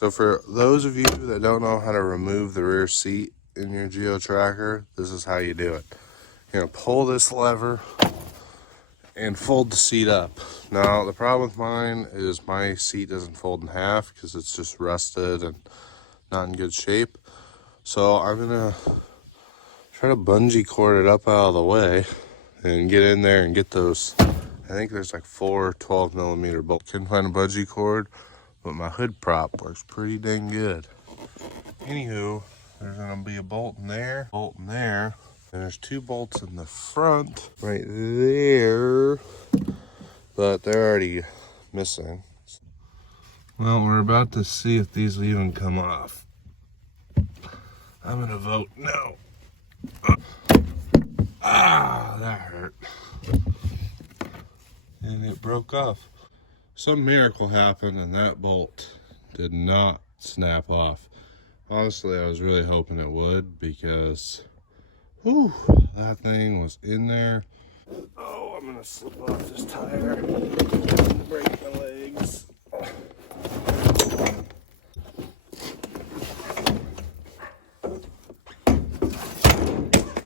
So for those of you that don't know how to remove the rear seat in your Geo Tracker, this is how you do it. You're gonna pull this lever and fold the seat up. Now the problem with mine is my seat doesn't fold in half because it's just rusted and not in good shape. So I'm gonna try to bungee cord it up out of the way and get in there and get those. I think there's like 4 12mm bolts. Couldn't find a bungee cord, but my hood prop works pretty dang good. Anywho, there's gonna be a bolt in there, and there's 2 bolts in the front right there, but they're already missing. Well, we're about to see if these will even come off. I'm gonna vote no. Ah, that hurt. And it broke off. Some miracle happened and that bolt did not snap off. Honestly, I was really hoping it would because, whew, that thing was in there. Oh, I'm gonna slip off this tire and break my legs.